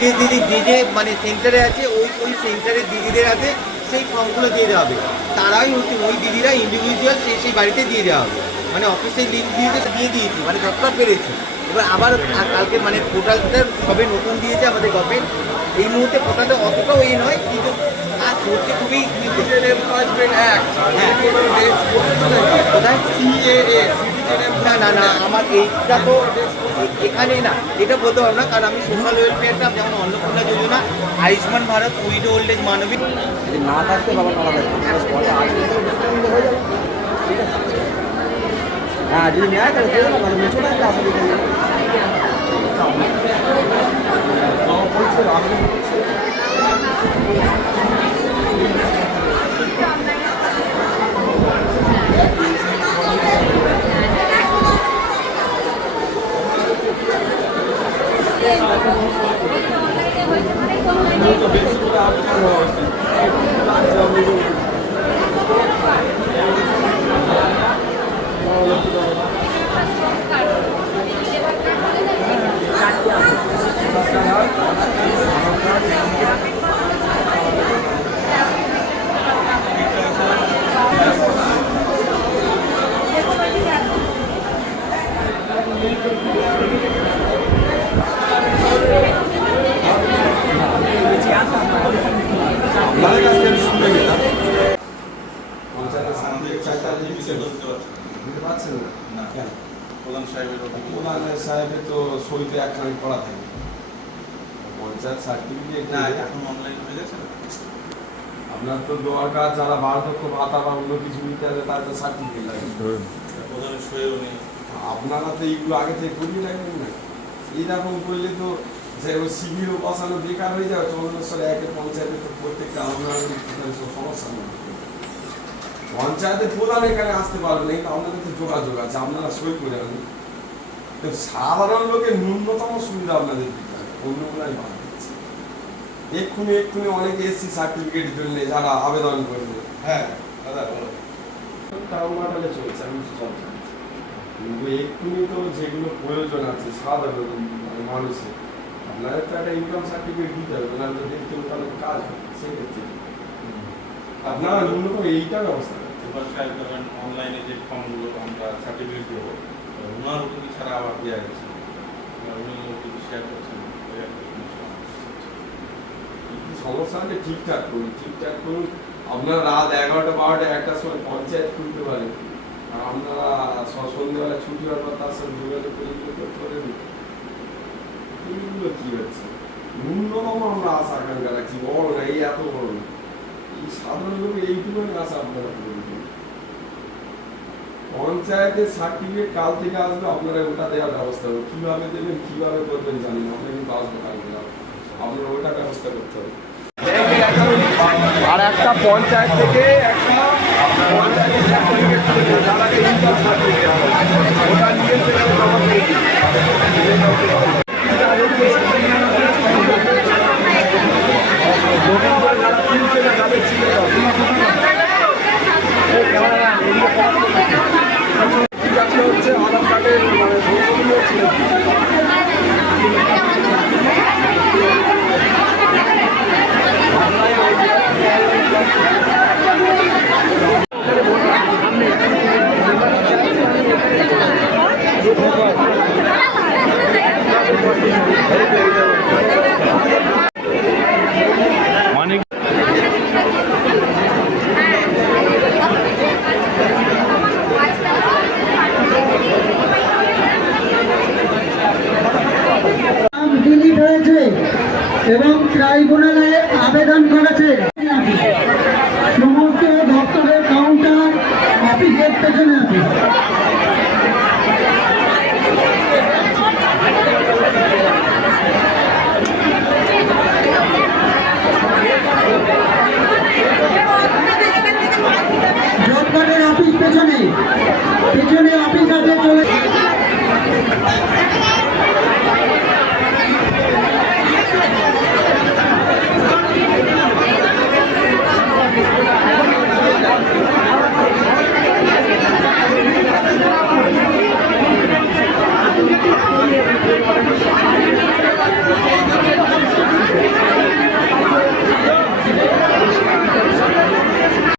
বিদেশ দিদি যে মানে সেন্টারে আছে ওই সেন্টারের দিদিদের হাতে সেই ফর্মগুলো দিয়ে দেওয়া হবে। তারাই হচ্ছে ওই দিদিরা ইন্ডিভিজুয়াল সেই বাড়িতে দিয়ে দেওয়া হবে। মানে অফিসে লিঙ্ক দিয়ে দিয়েছি, মানে যতটা পেরেছি। এবার আবার কালকে মানে পোর্টালটা সবে নতুন দিয়েছে আমাদের গভর্নমেন্ট। এই মুহূর্তে পোর্টালটা অতটাও নয়, কিন্তু কাজ হচ্ছে খুবই। না না আমার এইটা তো এখানে না, এটা বলতে পারবো না, কারণ আমি সোশ্যাল ওয়েলফেয়ারটা যেমন Annapurna Yojana, Ayushman Bharat, widow old age মানবিক না থাকতে বাবা হ্যাঁ যদি নেয় তাহলে মানে মেছোটা একটা আসলে প্রধান সাহেবের তো সইতে একখানে করা থাকে পঞ্চায়েত সার্টিফিকেট না এখন অনলাইন হয়ে গেছে। আপনার তো দরকার যারা বার্ধক্য ভাতা বা অন্য কিছু নিতে হবে তার তো সার্টিফিকেট লাগে। প্রধানের সইও নেই। আপনারা তো এইগুলো আগে থেকে করিয়ে রাখবেন না। এইরকম করলে তো যে ওই শিবিরও বসানো বেকার হয়ে যাবে। চৌদ্দশো একে পঞ্চায়েতে তো প্রত্যেকটা আপনার সমস্যা নেই। পঞ্চায়েতের প্রধান এখানে আসতে পারবে না, কিন্তু আপনাদের তো যোগাযোগ আছে, আপনারা সই করে আনেন। সাধারণ লোকের ন্যূনতম সুবিধা আপনাদের দিতে হবে, অন্যগুলাই বাদ দিচ্ছে। এক্ষুনি অনেকে এসসি সার্টিফিকেটের জন্য যারা আবেদন করবে, হ্যাঁ দাদা টাউনমাটালে চলছে, আমি চলছে, কিন্তু এক্ষুনি তো যেগুলো প্রয়োজন আছে সাধারণ মানুষের, আপনাদের তো একটা ইনকাম সার্টিফিকেট দিতে হবে, না তো দেখতে তাহলে কাজ হবে। সেক্ষেত্রে আপনারা ন্যূনতম এইটা ব্যবস্থা অনলাইনে যে ফর্মগুলো আমরা সার্টিফিকেট দেবো ওনার ওটিপি ছাড়া আবার দেওয়া গেছে, উনি ওটিপি শেয়ার করছেন। সমস্যা হলে ঠিকঠাক করুন। আপনারা রাত 11টা 12টা 1টার সময় পঞ্চায়েত খুলতে পারেন, আর আপনারা সন্ধ্যেবেলা ছুটি হওয়ার পর তার সাথে যোগাযোগ করে করতে পারেন। এইগুলো কি হচ্ছে? ন্যূনতম আমরা আশা আকাঙ্ক্ষা রাখছি, বড় না, এই এত বড় না, এই সাধারণ লোকের এইটুকুনি আশা আপনারা করবেন। পঞ্চায়েতের সার্টিফিকেট কাল থেকে আসবে, আপনারা ওটা দেওয়ার ব্যবস্থা হবে। কিভাবে দেবেন কিভাবে করবেন জানি না, আমরা কিন্তু আসবো কালকে, আপনারা ওটা ব্যবস্থা করতে হবে। আর একটা পঞ্চায়েত থেকে একটা পঞ্চায়েতের সার্টিফিকেট যারা ইনকাম সার্টিফিকেট ওটা নিয়ে হচ্ছে আধার কার্ডের মানে এবং ট্রাইব্যুনালে আবেদন করেছে।